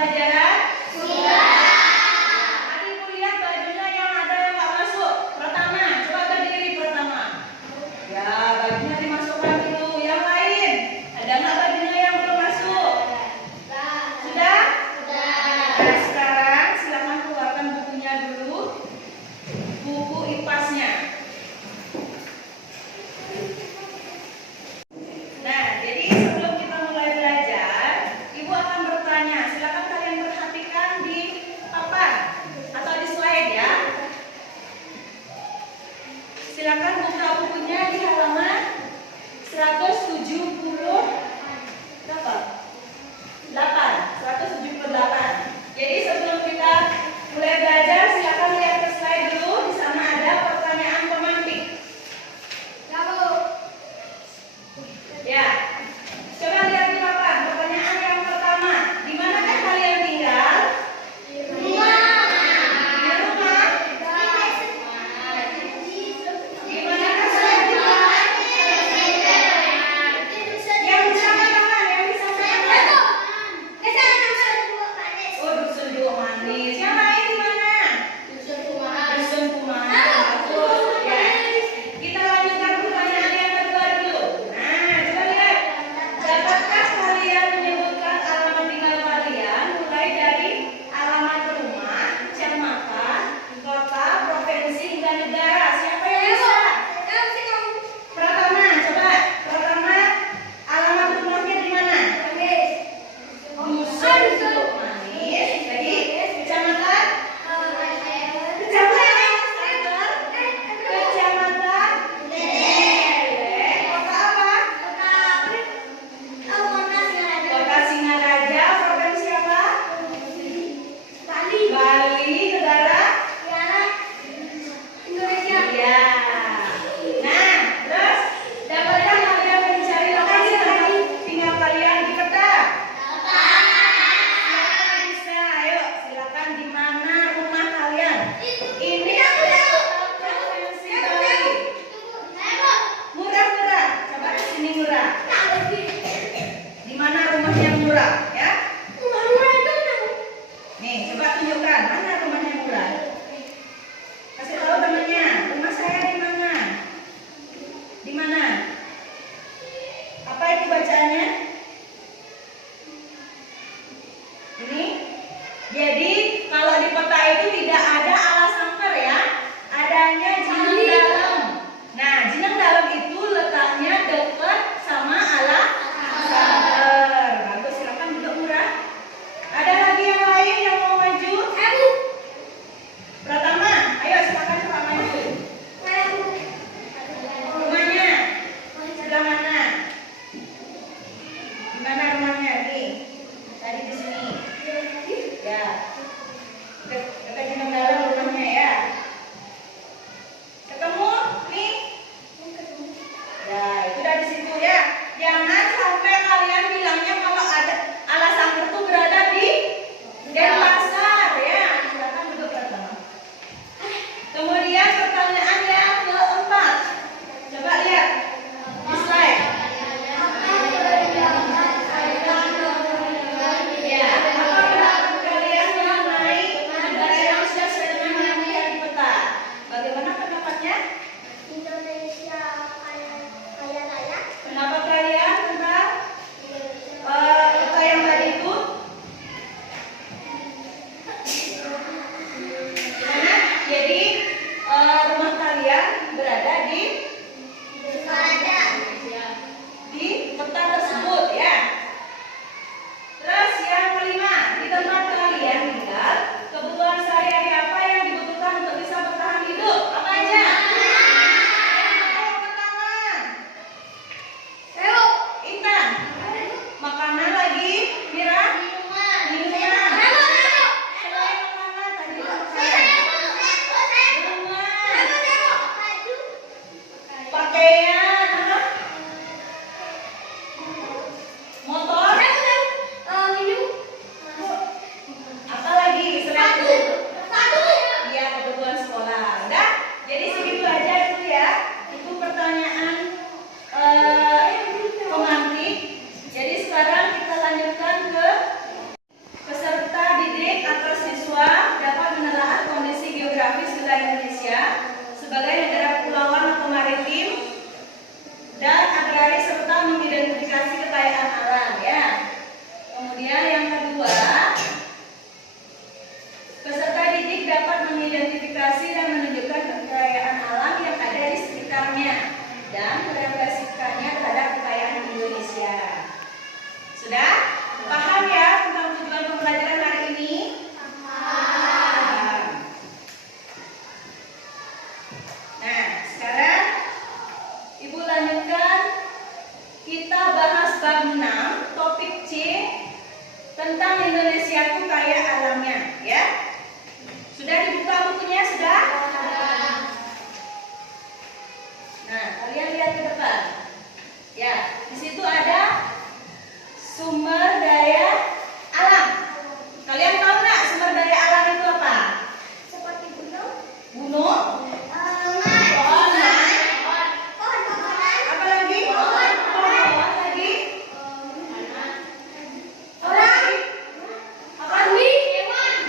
pembelajaran? Sudah. Adikku lihat bajunya yang ada yang nggak masuk. Pertama, coba berdiri pertama. Ya, bajunya dimasukkan dulu. Yang lain, ada nggak bajunya yang belum masuk? Sudah? Nah, sekarang silakan keluarkan bukunya dulu. Buku IPAS-nya. Nah, jadi sebelum kita mulai belajar, Ibu akan bertanya. Silakan kalian perhatikan di papan atau di slide ya. Silakan buka bukunya di halaman 170 berapa? 178. Jadi sebelum kita mulai belajar, silakan lihat ke slide dulu. Di sana ada pertanyaan pemantik. Ya, coba lihat di papan. Pertanyaan yang pertama, di manakah kalian tinggal? Di rumah. Di manakah kalian tinggal? Yang bisa katakan, yang bisa katakan. Oh, dusun Dua Manis. Yang lain di mana? Dusun Kumahan. Bagus. Ya. Kita lanjutkan pertanyaan yang kedua dulu. Nah, coba lihat. Dapatkah kalian menyebutkan alamat tinggal kalian mulai dari alamat rumah, kecamatan, kota, provinsi, hingga negara? Siapa yang bisa? Pertama, coba. Pertama, alamat rumahnya di mana? Dusun Dua Manis. Lagi, kecamatan? Kecamatan? Kota apa? Kota Singaraja. Provinsi apa? Bali. Negara? Iya. Nah, terus dapatkah kalian mencari lokasi tempat tinggal kalian di peta? Bisa. Ayo, silakan di mana rumah kalian? Ini provinsi Bali. Murah. Coba di sini murah. Di mana rumahnya murah? Ya. Nih, coba tunjukkan mana rumahnya murah. Kasih tahu temannya, rumah saya di mana? Di mana? Apa itu bacaannya? Ini. Jadi kalau di peta itu tidak ada alas angker ya, adanya Jineng Dalam. Nah, Jineng Dalam itu letaknya dekat sama alas angker. Bagus, silakan duduk murah. Ada lagi yang lain yang mau maju? Pertama, ayo silakan coba maju. Rumahnya sebelah mana? Di mana rumahnya? Nih, tadi di sini. Ya, dekat Jineng Dalam rumahnya ya. Ketemu? Nih. Ya, itu dari situ ya. Jangan sampai kalian bilangnya kalau ada alas angker itu berada di Denpasar ya. Silakan duduk pertama. Kemudian pertanyaan yang keempat. Coba lihat di slide. Ya, apa pendapat kalian mengenai negara ya. Sudah dibuka bukunya, sudah? Nah, kalian lihat ke depan. Ya, di situ ada sumber daya alam. Kalian tahu nggak sumber daya alam itu apa? Seperti gunung, Gunung, pohon, apa lagi? Pohon. Pohon lagi. orang, Apa?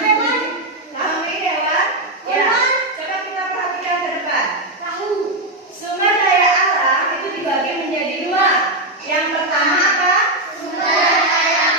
hewan, Kami hewan. Ya, coba kita perhatikan ke depan. tahu, Sumber daya alam itu dibagi menjadi dua. Yang pertama apa? sumber daya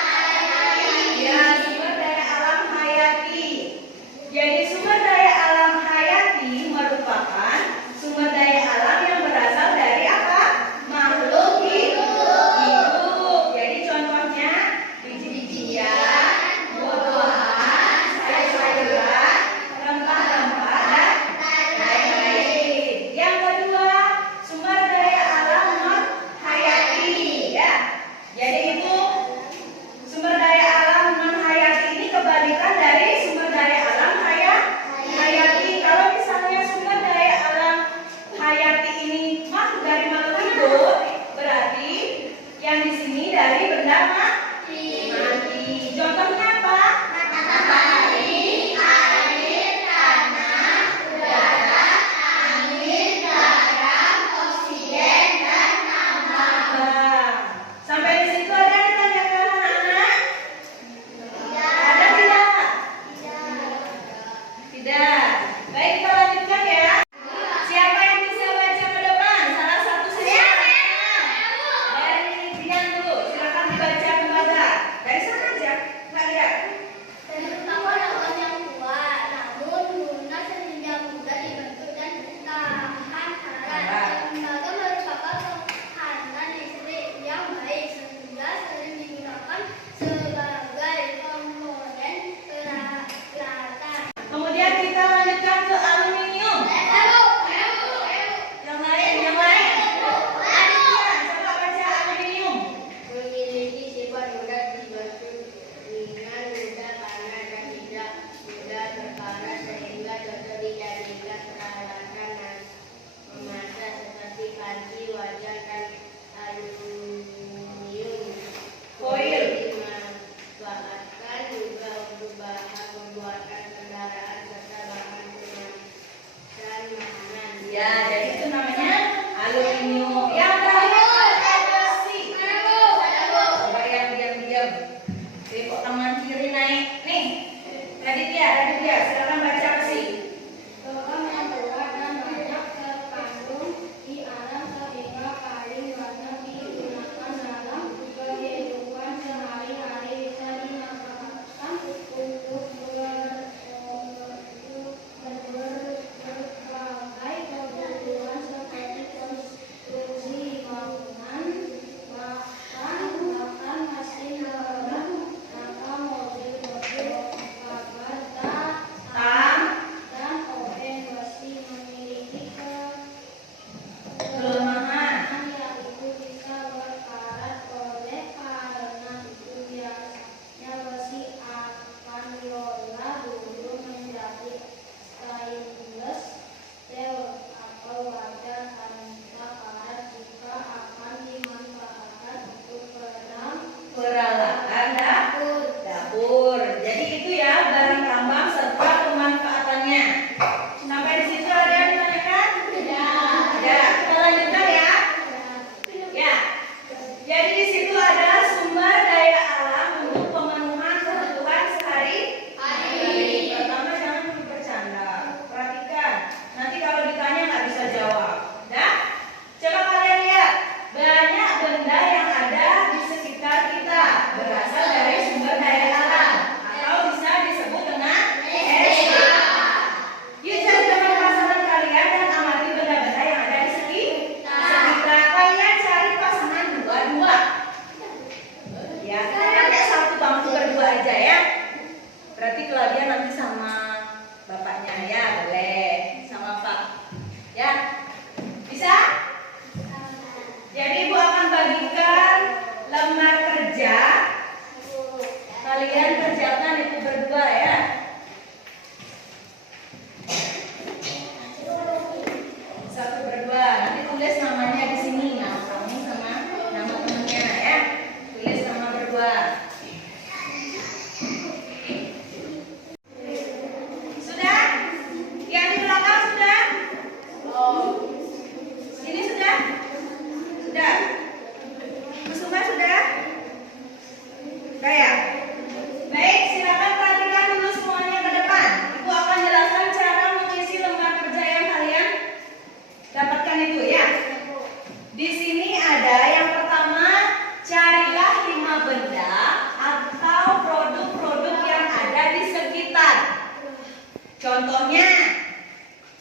Contohnya,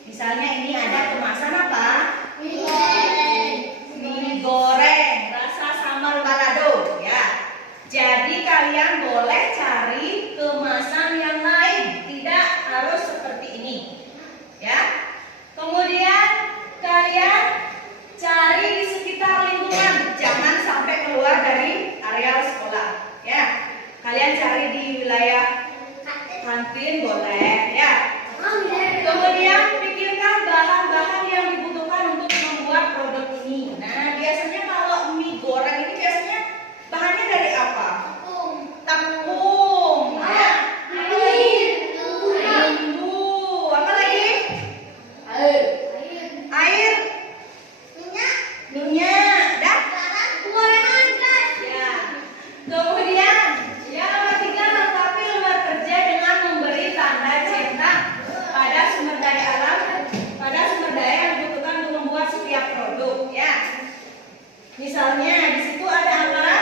misalnya ini ada kemasan apa? Mie goreng rasa sambal balado ya. Jadi kalian boleh cari kemasan yang lain, tidak harus seperti ini ya. Kemudian kalian cari di sekitar lingkungan, jangan sampai keluar dari areal sekolah ya. Kalian cari di wilayah kantin boleh ya. Kemudian pikirkan bahan-bahan yang dibutuhkan untuk membuat produk ini. Nah, biasanya kalau mie goreng ini biasanya bahannya dari apa? Tepung ya. Apa lagi? Bumbu. Apa lagi? Air. Minyak. Dah? Ya. Kemudian yang nomor 3, lengkapi lembar kerja dengan memberi tanda cetak pada sumber daya alam, pada sumber daya yang dibutuhkan untuk membuat setiap produk ya. Misalnya di situ ada apa?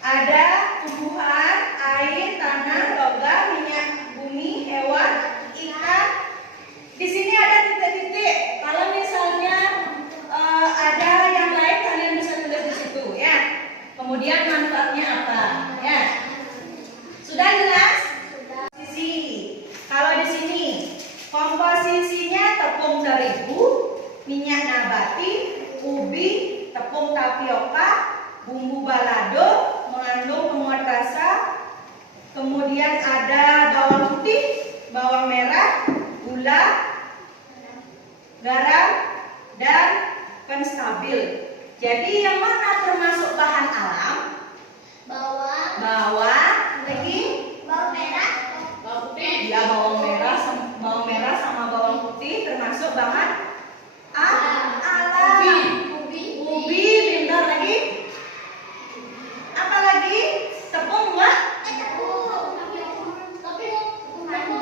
Ada tumbuhan, air, tanah, logam, minyak bumi, hewan, ikan. Di sini ada titik-titik. Kalau misalnya ada yang lain kalian bisa tulis di situ ya. Kemudian manfaatnya apa? Ya. Sudah jelas? Sisi. Kalau di sini komposisinya tepung terigu, minyak nabati, ubi, tepung tapioka, bumbu balado, mengandung penguat rasa. Kemudian ada bawang putih, bawang merah, gula, garam, dan penstabil. Jadi yang mana termasuk bahan alam? Bawang, lagi? Ya, bawang merah sama bawang putih termasuk bahan alam. Ubi, pintar lagi. Apa lagi? Tepung enggak? Tepung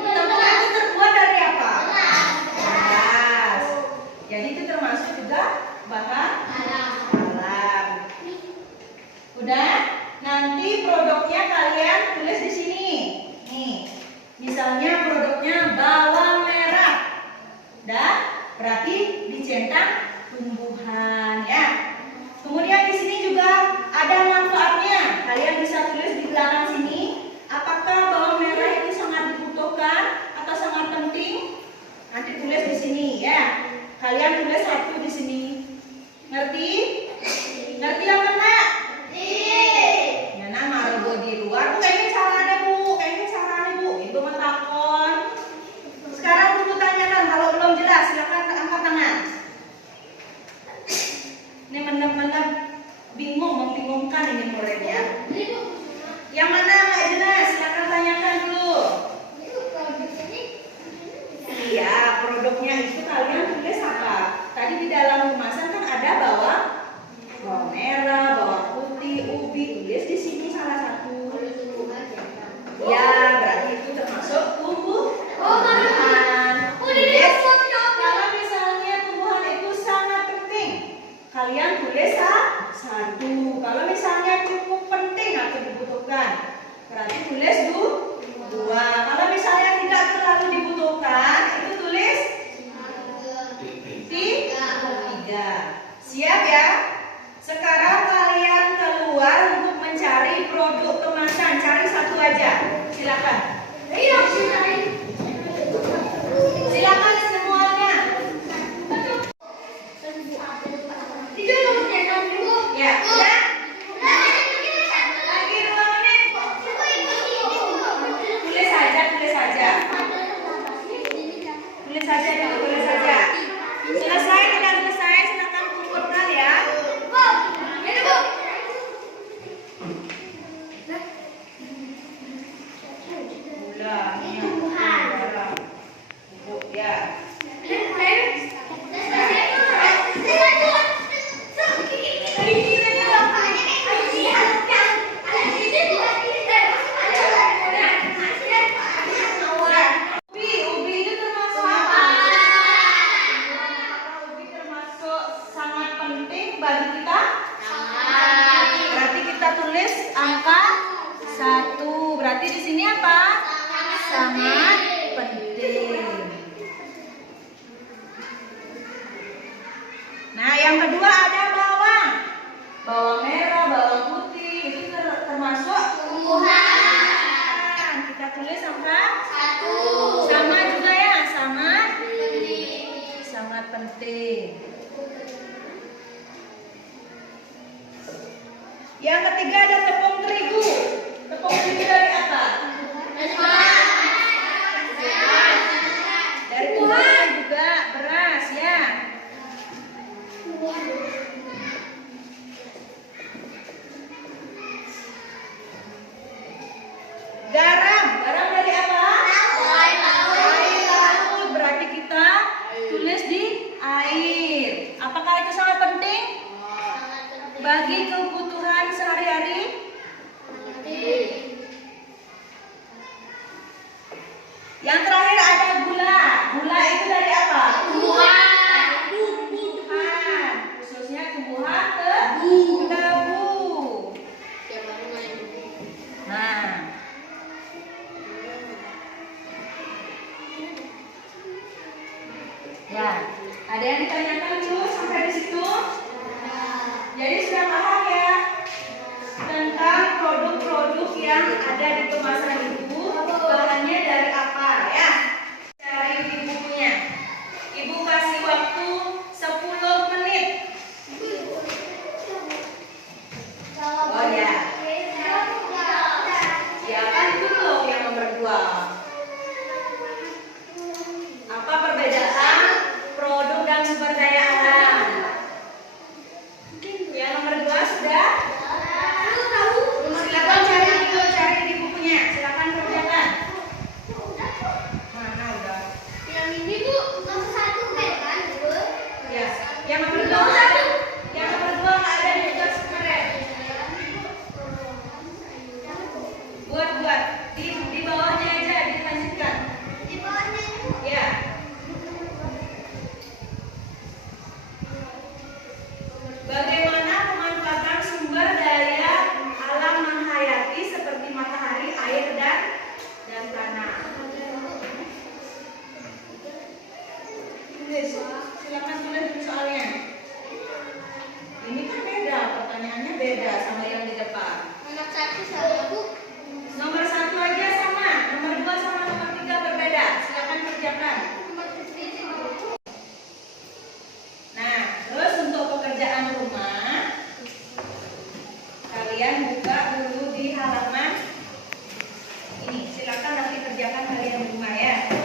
itu terbuat dari apa? Beras. Jadi itu termasuk juga bahan alam. Udah? Nanti produknya kalian tulis di sini. Nih. Misalnya produknya bawang merah. Dah? Berarti dicetak tumbuhan ya. Kemudian di sini juga ada manfaatnya. Kalian bisa tulis di belakang sini. Apakah bawang merah itu sangat dibutuhkan atau sangat penting? Nanti tulis di sini ya. Kalian tulis satu di sini. Ngerti? Ngerti apa enggak? Ya, nama logo di luar. Bu, kayaknya caranya bu. Itu metakon. Sekarang buku tanyakan. Kalau belum jelas, silakan angkat tangan. Ini menep-menep bingung, membingungkan ini muridnya. Yang mana nggak jelas? Silakan tanyakan dulu. Iya, produknya itu kalian tulis apa? Tadi di dalam kemasan kan ada bawang merah, bawang putih, ubi. Tulis di sini salah satu. Ya, berarti itu termasuk tumbuhan. Tulis. Kalau misalnya tumbuhan itu sangat penting, kalian tulis satu. Kalau misalnya cukup penting atau dibutuhkan, berarti tulis dua. Kalau misalnya tidak terlalu dibutuhkan, itu tulis tiga. Siap ya? Sekarang kalian keluar untuk mencari produk kemasan. Cari satu aja. Silakan. Silakan semuanya. Ya, udah. Lagi 2 menit. Tulis saja. Tulis saja dulu, tulis saja. Selesai tidak selesai, silakan kumpulkan ya. Gula, minyak, garam, bubuk ya. Ubi itu termasuk apa? Ubi termasuk sangat penting bagi kita. Berarti kita tulis angka 1. Berarti di sini apa? Sangat penting. Kita tulis apa? Satu. Sama juga ya, sangat penting. Yang ketiga ada tepung terigu. Tepung terigu dari apa? Dari kumpulan juga beras ya. Garam dari apa? Air laut. Berarti kita tulis di air. Apakah itu sangat penting bagi kebutuhan sehari-hari? Yang terakhir ada gula. Gula itu dari apa? Tumbuhan, khususnya tumbuhan tebu. Nah, ya, ada yang ditanyakan dulu sampai di situ? Jadi sudah paham ya tentang produk-produk yang ada di kemasan ibu, bahannya dari apa ya? Cari di bukunya. Ibu kasih waktu 10 menit. Oh ya, ya kan dulu yang nomor 2. Apa perbedaan produk dan sumber daya alam? Yang nomor 2 sudah? Silakan cari di bukunya. Silakan kerjakan. Mana udah? Ya. Yang nomor 2 ada. Yang nomor 2 nggak ada di tugas kemarin. Buat di bawahnya aja dilanjutkan. Ya. Bagaimana pemanfaatan sumber daya alam menghayati seperti matahari, air, dan tanah? Tulis, silakan tulis dulu soalnya. Ini kan beda, pertanyaannya beda sama yang di depan. Nomor 1 aja sama, nomor 2 sama nomor 3 berbeda. Silakan kerjakan. Nah, terus untuk pekerjaan rumah, kalian buka dulu di halaman ini. Silakan nanti kerjakan kalian di rumah ya.